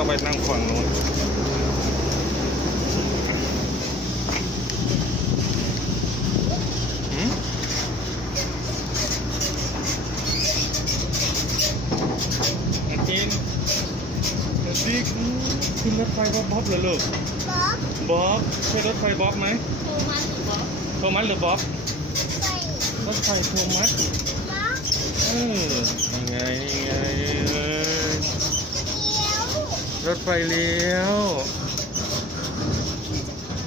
ต้องไปนั่งฝั่งนู้นหืมอาจินอาจินขึ้นรถไฟบ๊อบบ๊อบเหรอลูกบ๊อบบ๊อบใช่รถไฟบ๊อบไหมโทมัสหรือบ๊อบโทมัสหรือบ๊อบใส่รถไฟโทมัสบ๊อบเออยังไงยังไงเอ้ยเดี๋ยว รถไฟเลี้ยว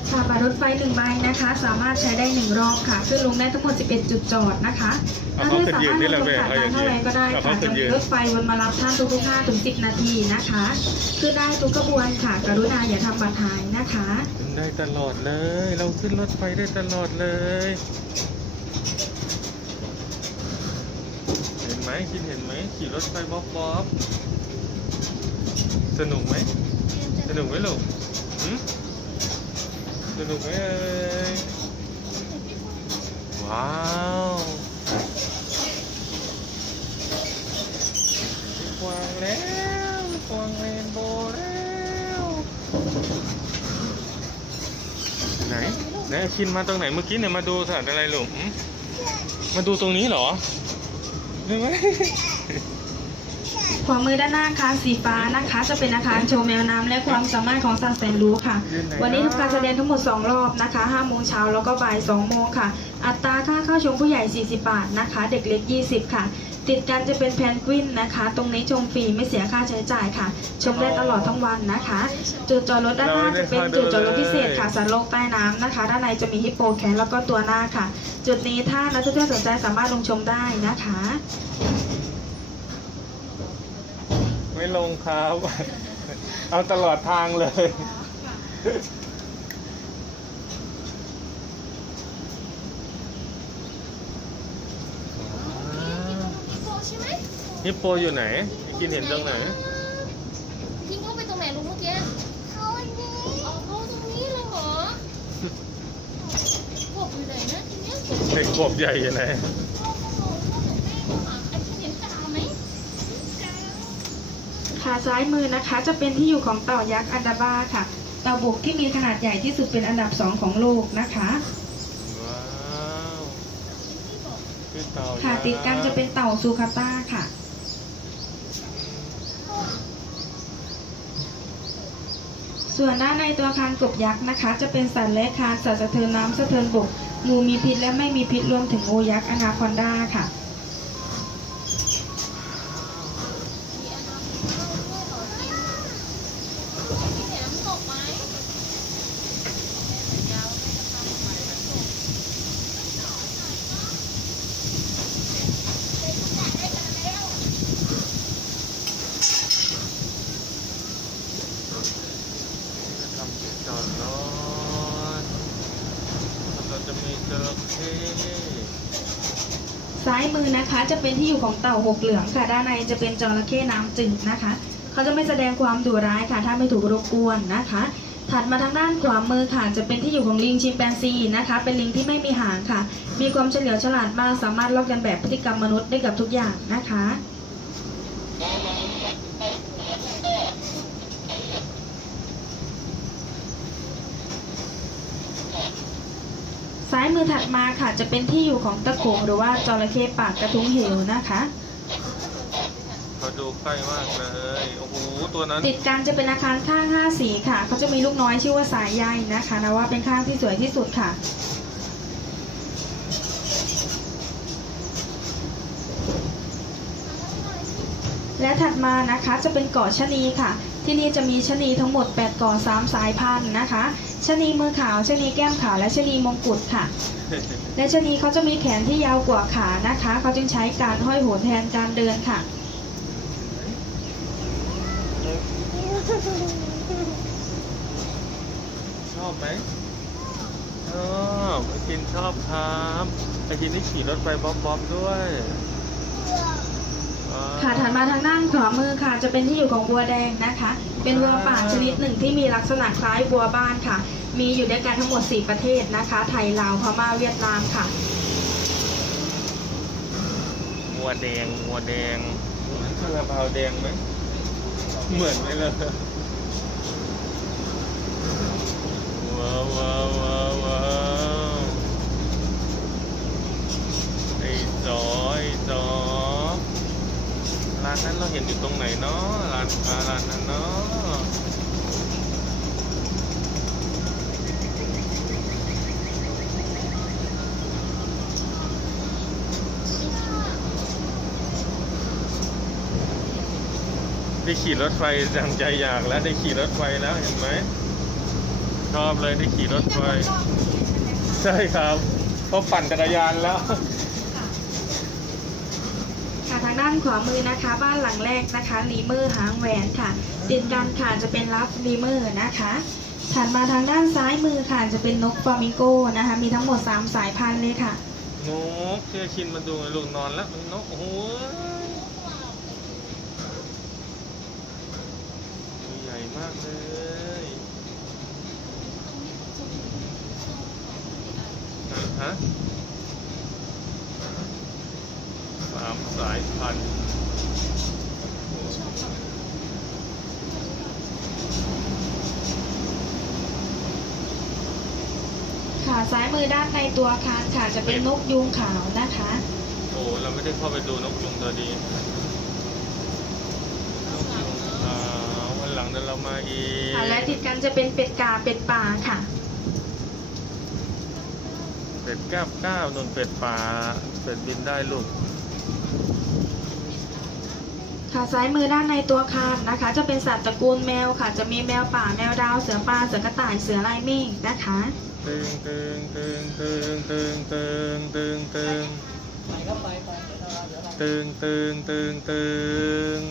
ค่ะบัตรรถไฟหนึ่งใบนะคะ สามารถใช้ได้หนึ่งรอบค่ะ ขึ้นลงได้ทั้งหมด 11 จุดจอดนะคะเอาแล้วเขาที่ขึ้นสายืนมารถนี่แหละลงแม่จ่ายเอาอตัย่างงค์เท่าไหร่ก็ได้เอาค่ะเขาขึ้จะนมียืนรถไฟวนมารับท่านทุกๆ5ถึง10 นาทีนะคะคือได้ทุกกระบวนค่ะ กรุณาอย่าทำบัตรหายนะคะขึ้นได้ตลอดเลย เราขึ้นรถไฟได้ตลอดเลย เห็นไหมคิดเห็นไหมขี่รถไฟบ๊อบบ๊อบ สนุกไหมสนุกไหมลูกหึสนุกไหมเอ่ยว้าวกวางแล้วกวางเรนโบว์แล้วไหนไหนอาชินมาตรงไหนเมื่อกี้เนี่ยมาดูสัตว์อะไรลูกหึมาดูตรงนี้เหรอใช่ไหม ขวามือด้านหน้าอาคารสีฟ้านะคะ จะเป็นอาคารโชว์แมวน้ำและความสามารถของสัตว์แสนรู้ค่ะ วันนี้ทำการแสดงทั้งหมด 2 รอบนะคะ5โมงเช้าแล้วก็บ่าย2โมงค่ะ อัตราค่าเข้าชมผู้ใหญ่ 40 บาทนะคะ เด็กเล็ก 20 ค่ะ ติดกันจะเป็นแพนกวินนะคะ ตรงนี้ชมฟรีไม่เสียค่าใช้จ่ายค่ะ ชมได้ตลอดทั้งวันนะคะ จุดจอดรถด้านหน้าจะเป็นจุดจอดรถพิเศษค่ะสัตว์โลกใต้น้ำนะคะ ด้านในจะมีฮิปโปแคนแล้วก็ตัวหน้าค่ะ จุดนี้ถ้านักท่องเที่ยวสนใจสามารถลงชมได้นะคะ ไม่ลงครับ เอาตลอดทางเลยโบใช่ไหมฮิปโปอยู่ไหนกินเห็นตรงไหน ทิ้งเข้าไปตรงไหนลูกเมื่อกี้เขาอันนี้เอาเข้าตรงนี้เลยเหรอกบอยู่ไหนนะทีเนี้ยกบเด็กขวบใหญ่อยู่ไหน ขาซ้ายมือนะคะ จะเป็นที่อยู่ของเต่ายักษ์อันดาบาค่ะ เต่าบกที่มีขนาดใหญ่ที่สุดเป็นอันดับสองของโลกนะคะว้าวคือเต่าค่ะติดกันจะเป็นเต่าซูคาต้าค่ะ ส่วนด้านในตัวอาคารกบยักษ์นะคะ จะเป็นสัตว์เลื้อยคลานสัตว์สะเทินน้ำสะเทินบกงูมีพิษและไม่มีพิษรวมถึงงูยักษ์อนาคอนดาค่ะ มีอนาคตด้วยเหรอที่แหนมกบไหมยาวไม่จะทำอะไรนะกบ จะทำที่จอดรถเรา จระเข้ซ้ายมือนะคะจะเป็นที่อยู่ของเต่าหกเหลืองค่ะ ด้านในจะเป็นจระเข้น้ำจืดนะคะ เขาจะไม่แสดงความดุร้ายค่ะ ถ้าไม่ถูกรบกวนนะคะ ถัดมาทางด้านขวามือค่ะ จะเป็นที่อยู่ของลิงชิมแปนซีนะคะ เป็นลิงที่ไม่มีหางค่ะ มีความเฉลียวฉลาดมาก สามารถลอกกันแบบพฤติกรรมมนุษย์ได้กับทุกอย่างนะคะ ซ้ายมือถัดมาค่ะจะเป็นที่อยู่ของตะโขงหรือว่าจระเข้ปากกระทุ้งเหวนะคะ เขาดูใกล้มากเลยโอ้โหตัวนั้นติดกันจะเป็นอาคารข้าง5สีค่ะเขาจะมีลูกน้อยชื่อว่าสายใยนะคะนะว่าเป็นข้างที่สวยที่สุดค่ะ และถัดมานะคะจะเป็นเกาะชะนีค่ะ ที่นี่จะมีชะนีทั้งหมด8เกาะ3สายพันธุ์นะคะชะนีมือขาวชะนีแก้มขาวและชะนีมงกุฎค่ะ และชะนีเขาจะมีแขนที่ยาวกว่าขานะคะ เขาจึงใช้การห้อยโหนแทนการเดินค่ะ ชอบไหมชอบไอชินชอบครับไอชินนี่ขี่รถไฟบ๊อบบ๊อบด้วยว้าว ค่ะถัดมาทางด้านขวามือค่ะ จะเป็นที่อยู่ของบัวแดงนะคะ เป็นวัวป่าชนิดหนึ่งที่มีลักษณะคล้ายบัวบ้านค่ะ มีอยู่ด้วยกันทั้งหมด 4 ประเทศนะคะ ไทยลาวพม่าเวียดนามค่ะ บัวแดงบัวแดงคาราบาวแดงไหมเหมือนไหมลยว้าวว้าวานนั้นเราเห็นอยู่ตรงไหนเนาะร้านค้าร้านนั้นเนาะได้ขี่รถไฟจังใจอยากแล้วได้ขี่รถไฟแล้วเห็นไหมชอบเลยได้ขี่รถไฟ ใช่ครับเพราะปั่นจักรยานแล้ว ค่ะทางด้าน ขวามือนะคะ บ้านหลังแรกนะคะรีเมอร์หางแหวนค่ะ ติดกันค่ะจะเป็นรับรีเมอร์นะคะถัดมาทางด้านซ้ายมือค่ะจะเป็นนกฟลามิงโกนะคะ มีทั้งหมด 3 สายพันธุ์เลยค่ะ นกเชื่อชินมาดูหน่อยลูกนอนแล้วนกโอ้โหตัวใหญ่มากเลยฮะสามสายพันธุ์ ค่ะ ซ้ายมือด้านในตัวอาคารค่ะ จะเป็นนกยูงขาวนะคะ โอ้เราไม่ได้เข้าไปดูนกยุงตัวดีนกยุงขาววันหลังเดี๋ยวเรามาอีกค่ะและติดกันจะเป็นเป็ดกาเป็ดป่าค่ะ เป็ดก้าบก้าวนนเป็ดป่าเป็ดบินได้ลูก ค่ะซ้ายมือด้านในตัวอาคารนะคะ จะเป็นสัตว์ตระกูลแมวค่ะ จะมีแมวป่าแมวดาวเสือป่าเสือกระต่ายเสือลายเม่งนะคะ ตึงตึงตึงตึงตึงตึงตึงตึงตึงตึงตึงตึง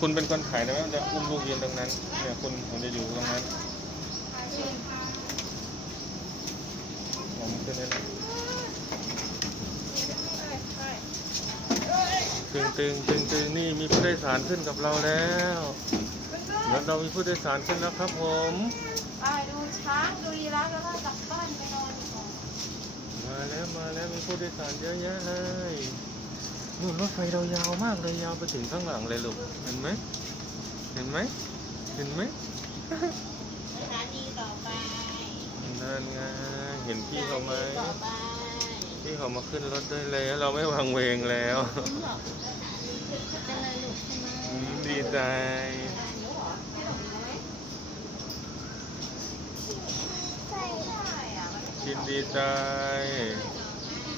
คุณเป็นคนขายนะแม่จะอุ้มลูกยืนตรงนั้นเนี่ยคุณผมจะอยู่ตรงนั้นผมขึ้นได้แล้วตึงตึงตึงตึงนี่มีผู้โดยสารขึ้นกับเราแล้ว แล้วเรามีผู้โดยสารขึ้นแล้วครับผมไปดูช้างดูยีราฟแล้วก็กลับบ้านไปนอนดีกว่ามาแล้วมาแล้วมีผู้โดยสารเยอะแยะเลยนู่นรถไฟเรายาวมากเลยยาวไปถึงข้างหลังเลยลูกเห็นไหมเห็นไหมเห็นไหมสถานีต่อไปนั่นไงเห็นพี่เขาไหมต่อไปพี่เขามาขึ้นรถได้แล้ว เราไม่วางเวงแล้วเป็นอะไรลูกใช่ไหมอืมดีใจ ใช่ใช่ อะมันชินดีใจ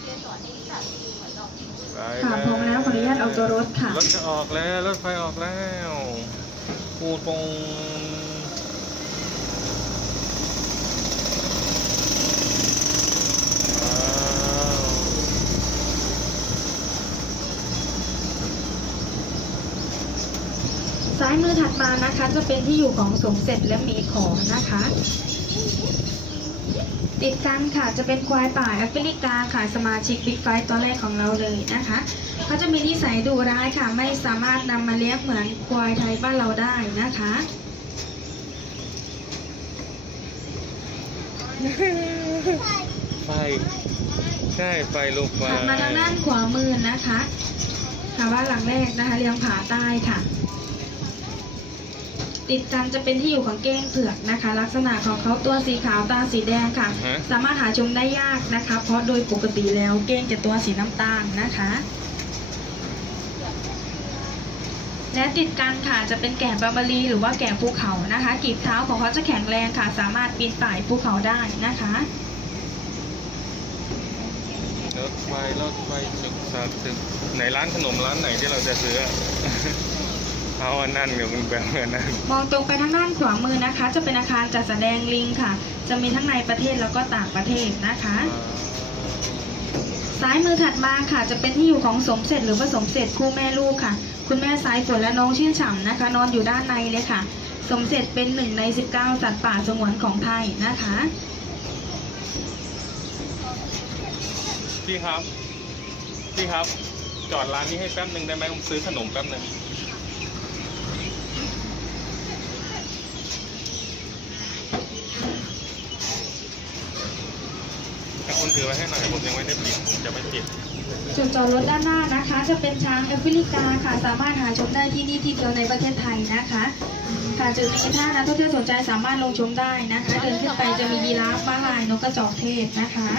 เรียนสอนที่สัตว์เหมือนดอกไปค่ะพร้อมแล้วขออนุญาตออกตัวรถค่ะ รถจะออกแล้ว รถไฟออกแล้วปูตรงว้าวซ้ายมือถัดมานะคะ จะเป็นที่อยู่ของสมเสร็จและหมีขอนะคะ ติดกันค่ะจะเป็นควายป่าแอฟริกาค่ะสมาชิกบิ๊กไฟตัวแรกของเราเลยนะคะเขาจะมีนิสัยดุร้ายค่ะ ไม่สามารถนำมาเลี้ยงเหมือนควายไทยบ้านเราได้นะคะไฟใช่ไฟลูกไฟถัดมาทางด้านขวามือนะคะค่ะว่านหลังแรกนะคะเลี้ยงผาใต้ค่ะ ติดกันจะเป็นที่อยู่ของเก้งเผือกนะคะ ลักษณะของเขาตัวสีขาวตาสีแดงค่ะฮะ สามารถหาชมได้ยากนะคะ เพราะโดยปกติแล้วเก้งจะตัวสีน้ำตาลนะคะ และติดกันค่ะจะเป็นแก่บาบารีหรือว่าแก่ภูเขานะคะกีบเท้าของเขาจะแข็งแรงค่ะ สามารถปีนป่ายภูเขาได้นะคะ รถไฟรถไฟสุกสัตว์ตึกไหนร้านขนมร้านไหนที่เราจะซื้อ เอาอันนั้นกับคุณแบงค์อันนั้นมองตรงไปทางด้านขวามือนะคะ จะเป็นอาคารจัดแสดงลิงค่ะ จะมีทั้งในประเทศแล้วก็ต่างประเทศนะคะ ซ้ายมือถัดมาค่ะ จะเป็นที่อยู่ของสมเสร็จหรือว่าสมเสร็จคู่แม่ลูกค่ะ คุณแม่สายฝนและน้องชื่นฉ่ำนะคะ นอนอยู่ด้านในเลยค่ะ สมเสร็จเป็นหนึ่งใน 19 สัตว์ป่าสงวนของไทยนะคะ พี่ครับ พี่ครับ จอดร้านนี้ให้แป๊บหนึ่งได้ไหมผมซื้อขนมแป๊บหนึ่งให้คน ถือไว้ให้หน่อย ผมยังไม่ได้ปิดผมจะไม่ปิด จุดจอดรถด้านหน้านะคะ จะเป็นช้างแอฟริกาค่ะสามารถหาชมได้ที่นี่ที่เดียวในประเทศไทยนะคะค่ะจุดนี้ถ้านักท่องเที่ยวสนใจสามารถลงชมได้นะคะ เดินขึ้นไปจะมียีราฟม้าลายนกกระจอกเทศนะคะ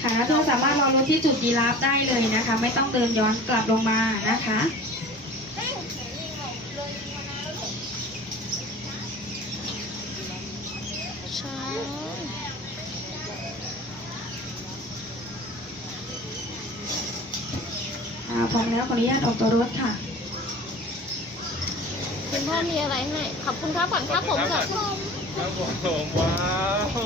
ค่ะนักท่องเที่ยวสามารถรอรถที่จุดยีราฟได้เลยนะคะ ไม่ต้องเดินย้อนกลับลงมานะคะ ช้าง อ่า พร้อมแล้วขออนุญาตออกตัวรถค่ะ คุณพ่อมีอะไรให้ ขอบคุณครับก่อนครับผมกับครับผมว้าว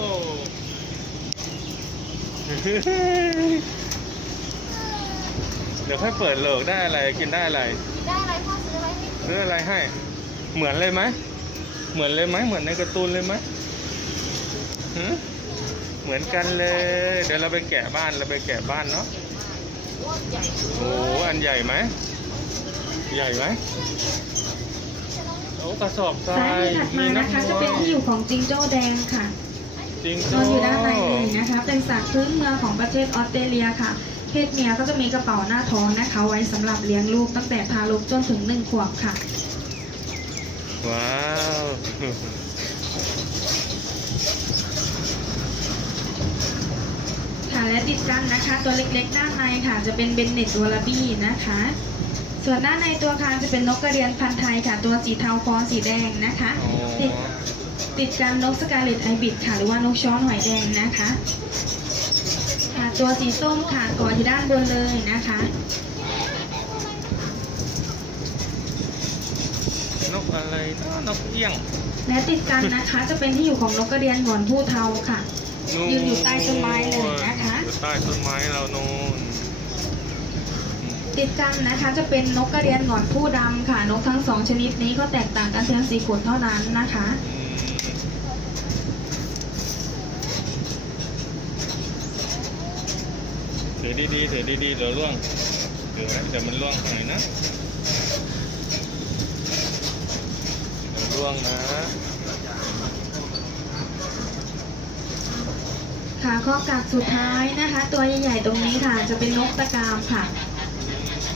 เดี๋ยวค่อยเปิดโหลกได้อะไรกินได้อะไรได้อะไรพ่อซื้ออะไรให้ซื้ออะไรให้ เหมือนเลยไหมเหมือนเลยไหมเหมือนในการ์ตูนเลยไหมหือเหมือนกันเลย เดี๋ยวเราไปแกะบ้านเราไปแกะบ้านเนาะอ้วนใหญ่ โอ้โหอันใหญ่ไหม ใหญ่ไหมโอ้กระสอบทราซ้ายยมือถัดมานะคะ จะเป็นที่อยู่ของจิงโจ้แดงค่ะจริงนอนอยู่ด้านในเลยนะคะ เป็นสัตว์พื้นเมืองของประเทศออสเตรเลียค่ะ เพศเมียก็จะมีกระเป๋าหน้าท้องนะคะ ไว้สำหรับเลี้ยงลูกตั้งแต่ทารกจนถึงหนึ่งขวบค่ะ ว้าว ค่ะ และติดกันนะคะ ตัวเล็กๆ ด้านในค่ะ จะเป็นเบนเน็ตวอลลาบี้นะคะ ส่วนด้านในตัวคางจะเป็นนกกระเรียนพันธุ์ไทยค่ะ ตัวสีเทาคอสีแดงนะคะอ๋อติดติดกันนกสกาเลตไอบิดค่ะ หรือว่านกช้อนหอยแดงนะคะค่ะตัวสีส้มค่ะก่ออยู่ด้านบนเลยนะคะนกอะไรนะนกเอี้ยง และติดกันนะคะ จะเป็นที่อยู่ของนกกระเรียนหงอนผู้เทาค่ะ ยืนอยู่ใต้ต้นไม้เลยนะคะอยู่ ใต้ต้นไม้เราโน่นติดกันนะคะจะเป็นนกกระเรียนหงอนผู้ดำค่ะ นกทั้งสองชนิดนี้ก็แตกต่างกันเพียงสีขนเท่านั้นนะคะอืมถือดีๆถือดีๆเดี๋ยวล่วงเดี๋ยวเดี๋ยวมันล่วงหน่อยนะเดี๋ยวล่วงนะ ค่ะข้อกักสุดท้ายนะคะ ตัวใหญ่ๆตรงนี้ค่ะ จะเป็นนกตะกรามค่ะ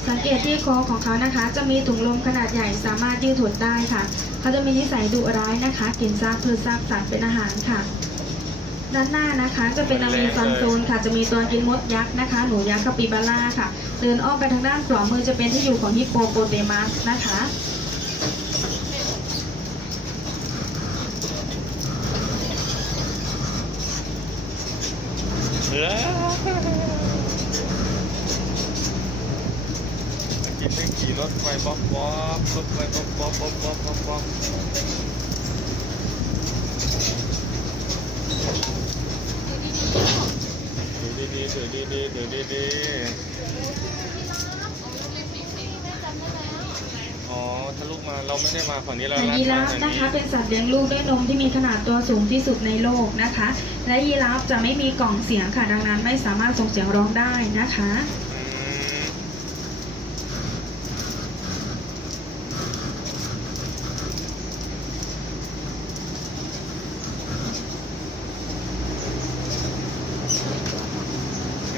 สังเกตที่คอของเขานะคะ จะมีถุงลมขนาดใหญ่สามารถยืดหดได้ค่ะ เขาจะมีนิสัยดุร้ายนะคะ กินซากพืชซากสัตว์เป็นอาหารค่ะ ด้านหน้านะคะจะเป็นอเมซอนโซนค่ะ จะมีตัวกินมดยักษ์นะคะ หนูยักษ์คาปิบาร่าค่ะ เดินอ้อมไปทางด้านขวามือจะเป็นที่อยู่ของฮิปโปโปเตมัสนะคะ เออ กินได้ขี่รถไฟบ๊อบบ๊อบรถไฟบ๊อบบ๊อบบ๊อบบ๊อบบ๊อบบ๊อบถือดีๆถือดีๆถือดีๆอ๋อทะลุมาเราไม่ได้มาฝั่งนี้เราแต่ยีมาราฟนะคะเป็นสัตว์เลี้ยงลูกด้วยนมที่มีขนาดตัวสูงที่สุดในโลกนะคะ และยีราฟจะไม่มีกล่องเสียงค่ะดังนั้นไม่สามารถส่งเสียงร้องได้นะคะ อืม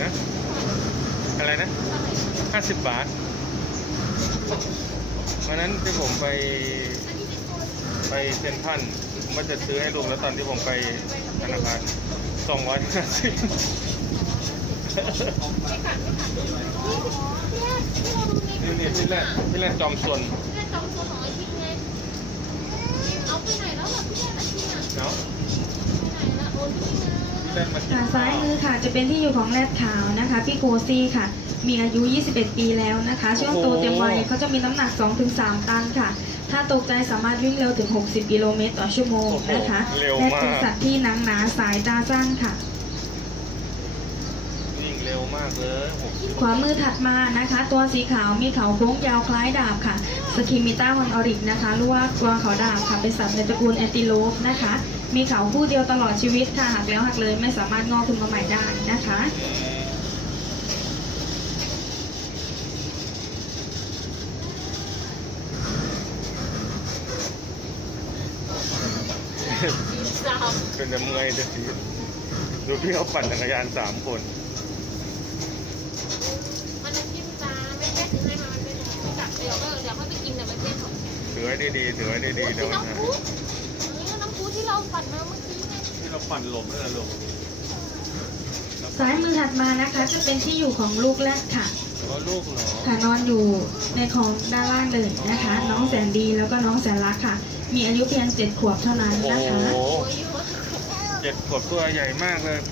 นะอะไรนะห้าสิบบาท วันนั้นที่ผม ไปไปเซ็นทรัลผมว่าจะซื้อให้ลุงแล้วตอนที่ผมไปธนาคารสองร้อยห้าสิบนี่นี่พี่แรกพี่แรกจอมส่วของไอทิพย์ไงเอาไปไหนแล้วล่ะพี่แม่ไอทิพย์อะเนาะไปไหนละโอนพี่นะพี่แรกมากินทางซ้ายมือค่ะจะเป็นที่อยู่ของแรดขาวนะคะ พี่โกซี่ค่ะ มีอายุ 21 ปีแล้วนะคะ ช่วงโตเต็มวัยเขาจะมีน้ำหนัก 2-3 ตันค่ะ ถ้าตกใจสามารถวิ่งเร็วถึง 60 กิโลเมตรต่อชั่วโมงนะคะเร็วและมาเป็นกสัตว์ที่หนังหนาสายตาสั้นค่ะวิ่งเร็วมากเลยโอ้โหขวามือถัดมานะคะ ตัวสีขาวมีเขาโค้งยาวคล้ายดาบค่ะสกิมิต้ามันออริกนะคะหรือว่าตัวเขาดาบค่ะเป็นสัตว์ในตระกูลแอนติโลปนะคะ มีเขาคู่เดียวตลอดชีวิตค่ะหักแล้วหักเลยไม่สามารถงอกขึ้นมาใหม่ได้นะคะ เป็นแต่เมื่อยจะสีดูพี่เขาปั่นจักรยานสามคนมันน้ำจิ้มตาไม่ได้ซื้อให้มามันเป็นไม่กลับเดี๋ยวก็เดี๋ยวค่อยไปกินแต่มันเป็นของถือไว้ดีๆถือไว้ดีๆเดี๋ยวนน้ำพุนี่ก็น้ำพุที่เราปั่นมาเมื่อกี้ไงที่เราปั่นลมนั่นแหละลมซ้ายมือถัดมานะคะ จะเป็นที่อยู่ของลูกแรกค่ะลูกเหรอค่ะนอนอยู่ในของด้านล่างเลยนะคะ น้องแสนดีแล้วก็น้องแสนรักค่ะ มีอายุเพียงเจ็ดขวบเท่านั้นนะคะ โอ้ยอยู่ เจ็ดขวบตัวใหญ่มากเลย